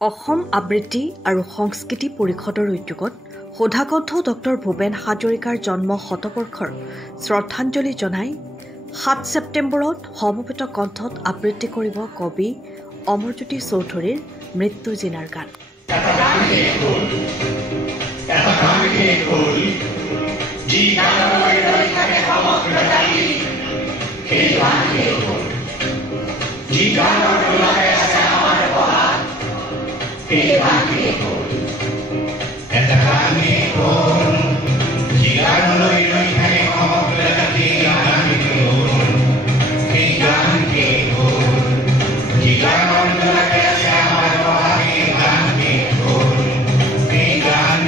অসম আবৃত্তি আৰু সংস্কৃতি পৰিষদৰ উদ্যোগত সোধাকণ্ঠ ডক্টৰ ভূপেন হাজৰিকাৰ জন্ম শতবৰ্ষৰ শ্ৰদ্ধাঞ্জলি জনাই ৭ ছেপ্টেম্বৰত সমবেত কণ্ঠত আবৃত্তি কৰিব কবি অমৰজ্যোতি চৌধুৰীৰ মৃত্যু জিনাৰ গান।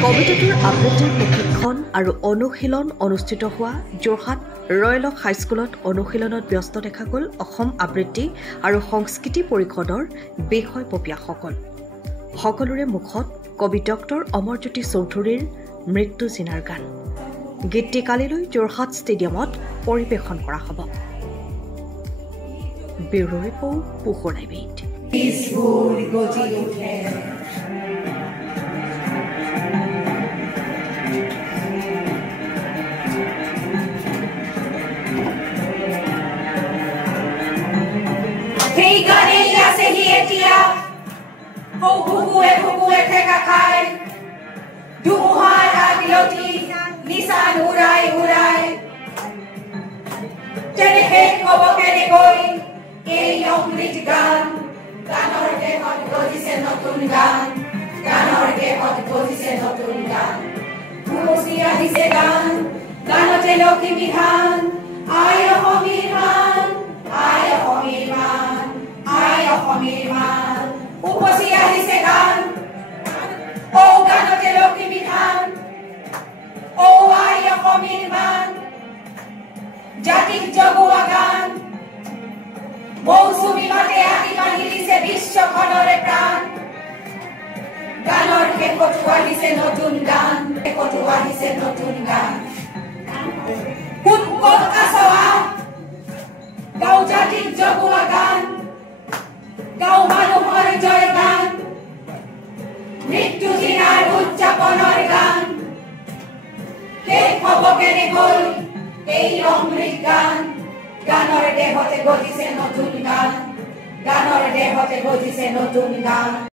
কবিতাটোৰ আবৃত্তিৰ প্ৰশিক্ষণ আৰু অনুশীলন অনুষ্ঠিত হোৱা যোৰহাট ৰয়েল হাইস্কুলত অনুশীলনত ব্যস্ত দেখা গ'ল অসম আবৃত্তি আৰু সংস্কৃতি পৰিষদৰ বিষয়ববীয়াসকল। সকলোৰে মুখত কবি ডক্টৰ অমৰজ্যোতি চৌধুৰীৰ মৃত্যু জিনাৰ গান। গীতটি কালিলৈ যোৰহাট ষ্টেডিয়ামত পৰিৱেশন কৰা হ'ব। ব্যুৰ' ৰিপৰ্ট পোহৰ লাইভেইট। সেই গানে আছে হি এতিয়া ভুকুৱে ঠেকা খায় ধুমুহাৰ আগলতি নিচান উৰাই উৰাই তেনেহে ক'ব কেনেকৈ এই অমৃত গান। গানৰ দেশত গজিছে নতুন গান, গানৰ দেশত গজিছে নতুন গান। গুচি আহিছে গান, গানতে লখিমী ধান। আই অসমীৰ মান, আই অসমীৰ মান, আই অসমীৰ মান। উপচি আহিছে গান, ঔ গানতে লখিমী ধান। ঔ আই অসমীৰ মান, জাতিক জগোৱা গান। মৌচুমী মাতে আহি বান্ধি দিছে বিশ্বখনৰে প্ৰাণ। গানৰ শেষতো আহিছে নতুন গান, শেষতো আহিছে নতুন গান। কোন ক'ত আছোৱা গাঁও জাতিক জগোৱা গান, গাঁও মানুহৰ জয় গান, মৃত্যু দিনাৰ উদযাপনৰ গান। শেষ হ'ব কেনেকৈ এই অমৃত গান। গানৰ দেহতে গজিছে নতুন গান, গানৰ দেহতে গজিছে নতুন গান।